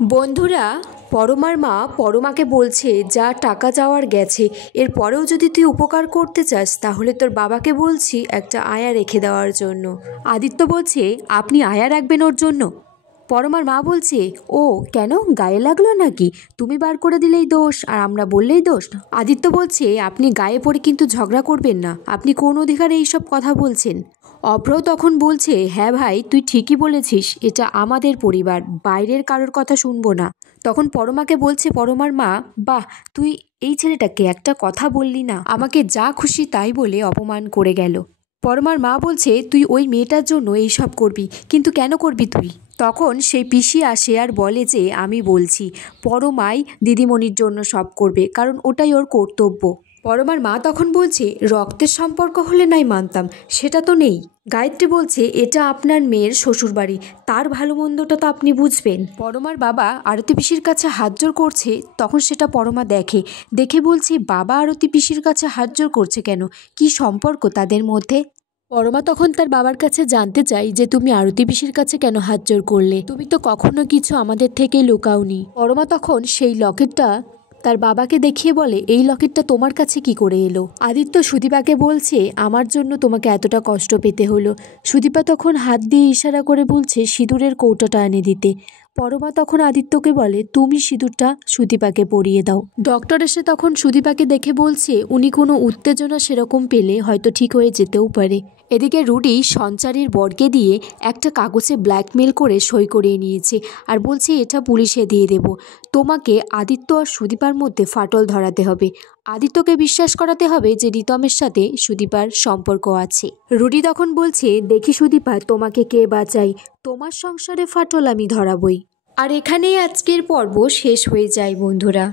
বন্ধুরা, পরমার মা পরমাকে বলছে যা টাকা যাওয়ার গেছে, এরপরেও যদি তুই উপকার করতে চাস তাহলে তোর বাবাকে বলছি একটা আয়া রেখে দেওয়ার জন্য। আদিত্য বলছে আপনি আয়া রাখবেন ওর জন্য? পরমার মা বলছে ও কেন, গায়ে লাগলো নাকি? তুমি বার করে দিলেই দোষ আর আমরা বললেই দোষ? আদিত্য বলছে আপনি গায়ে পড়ে কিন্তু ঝগড়া করবেন না, আপনি কোন অধিকারে এইসব কথা বলছেন? অভ্র তখন বলছে হ্যাঁ ভাই, তুই ঠিকই বলেছিস, এটা আমাদের পরিবার, বাইরের কারোর কথা শুনবো না। তখন পরমাকে বলছে পরমার মা, বাহ, তুই এই ছেলেটাকে একটা কথা বললি না, আমাকে যা খুশি তাই বলে অপমান করে গেল। পরমার মা বলছে তুই ওই মেয়েটার জন্য এইসব করবি, কিন্তু কেন করবি তুই? তখন সেই পিসি আসে আর বলে যে আমি বলছি পরমাই দিদিমণির জন্য সব করবে, কারণ ওটাই ওর কর্তব্য। পরমার মা তখন বলছে রক্তের সম্পর্ক হলে নাই মানতাম, সেটা তো নেই। গায়ত্রী বলছে এটা আপনার মেয়ের শ্বশুরবাড়ি, তার ভালো মন্দটা তো আপনি বুঝবেন। পরমার বাবা আরতি পিসির কাছে হাতজোড় করছে, তখন সেটা পরমা দেখে বলছে বাবা আরতি পিসির কাছে হাতজোড় করছে কেন, কি সম্পর্ক তাদের মধ্যে? পরমা তখন তার বাবার কাছে জানতে চাই যে তুমি আরতি পিসির কাছে কেন হাতজোড় করলে, তুমি তো কখনো কিছু আমাদের থেকে লুকাওনি। পরমা তখন সেই লকেটটা তার বাবাকে দেখিয়ে বলে এই লকেটটা তোমার কাছে কি করে এলো? আদিত্য সুদীপাকে বলছে আমার জন্য তোমাকে এতটা কষ্ট পেতে হলো। সুদীপা তখন হাত দিয়ে ইশারা করে বলছে সিঁদুরের কৌটোটা এনে দিতে। পরমা তখন আদিত্যকে বলে তুমি সিঁদুরটা সুদীপাকে পরিয়ে দাও। ডক্টর এসে তখন সুদীপাকে দেখে বলছে উনি কোনো উত্তেজনা সেরকম পেলে হয়তো ঠিক হয়ে যেতেও পারে। এদিকে রুডি সঞ্চারীর বরকে দিয়ে একটা কাগজে ব্ল্যাকমেল করে সই করিয়ে নিয়েছে আর বলছে এটা পুলিশে দিয়ে দেব। তোমাকে আদিত্য আর সুদীপার মধ্যে ফাটল ধরাতে হবে। আদিত্যকে বিশ্বাস করাতে হবে যে রিতমের সাথে সুদীপার সম্পর্ক আছে। রুডি তখন বলছে দেখি সুদীপা তোমাকে কে বাঁচাই, তোমার সংসারে ফাটল আমি ধরাবই। আর এখানেই আজকের পর্ব শেষ হয়ে যায় বন্ধুরা।